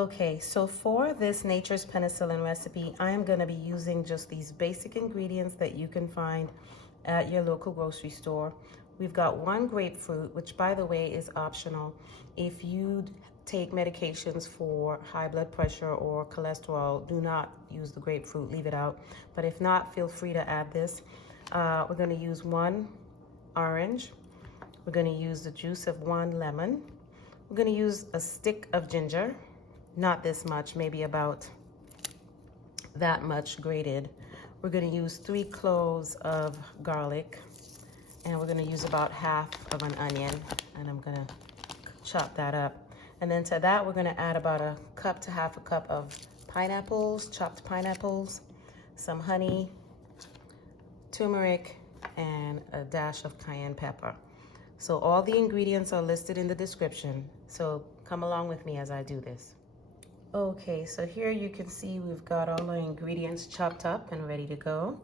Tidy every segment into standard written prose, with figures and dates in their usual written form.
Okay, so for this Nature's Penicillin recipe, I am going to be using just these basic ingredients that you can find at your local grocery store. We've got 1 grapefruit, which by the way is optional. If you take medications for high blood pressure or cholesterol, do not use the grapefruit, leave it out. But if not, feel free to add this. We're going to use 1 orange. We're going to use the juice of 1 lemon. We're going to use a stick of ginger. Not this much, maybe about that much grated. We're going to use 3 cloves of garlic, and we're going to use about half of an onion, and I'm going to chop that up. And then to that, we're going to add about a cup to half a cup of pineapples, chopped pineapples, some honey, turmeric, and a dash of cayenne pepper. So all the ingredients are listed in the description, so come along with me as I do this. Okay, so here you can see we've got all our ingredients chopped up and ready to go.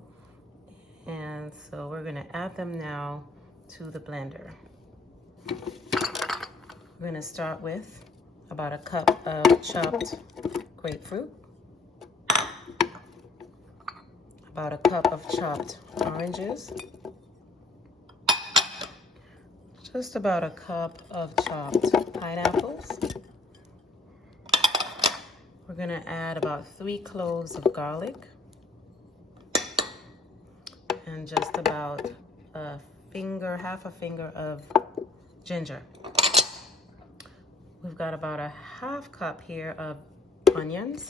And so we're gonna add them now to the blender. We're gonna start with about a cup of chopped grapefruit, about a cup of chopped oranges, just about a cup of chopped pineapples. We're gonna add about 3 cloves of garlic and just about a finger, half a finger of ginger. We've got about a half cup here of onions.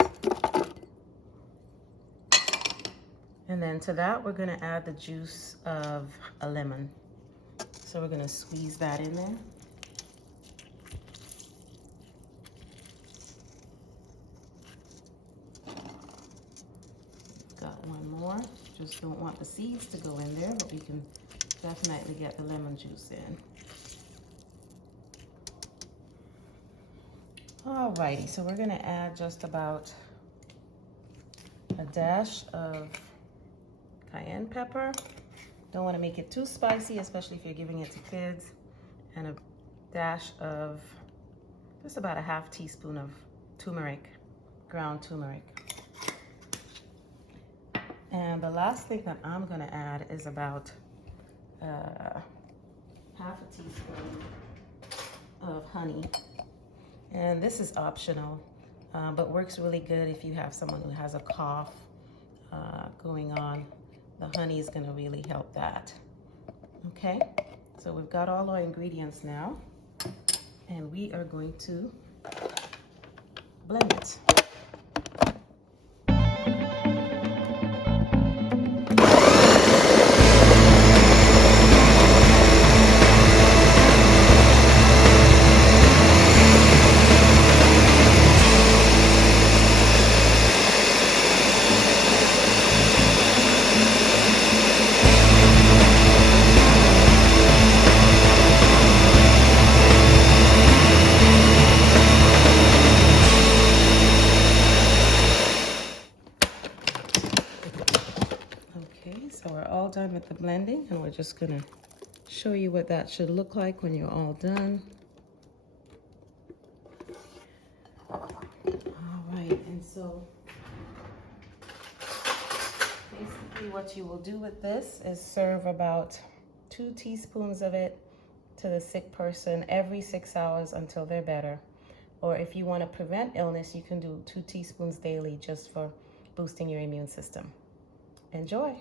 And then to that, we're gonna add the juice of a lemon. So we're gonna squeeze that in there. Got 1 more. Just don't want the seeds to go in there, but we can definitely get the lemon juice in. Alrighty, so we're gonna add just about a dash of cayenne pepper. Don't want to make it too spicy, especially if you're giving it to kids. And a dash of just about a half teaspoon of turmeric, ground turmeric. And the last thing that I'm going to add is about half a teaspoon of honey. And this is optional, but works really good if you have someone who has a cough going on. The honey is going to really help that. Okay, so we've got all our ingredients now, and we are going to blend it. So we're all done with the blending, and we're just gonna show you what that should look like when you're all done. All right, and so basically what you will do with this is serve about 2 teaspoons of it to the sick person every 6 hours until they're better. Or if you want to prevent illness, you can do 2 teaspoons daily just for boosting your immune system. Enjoy.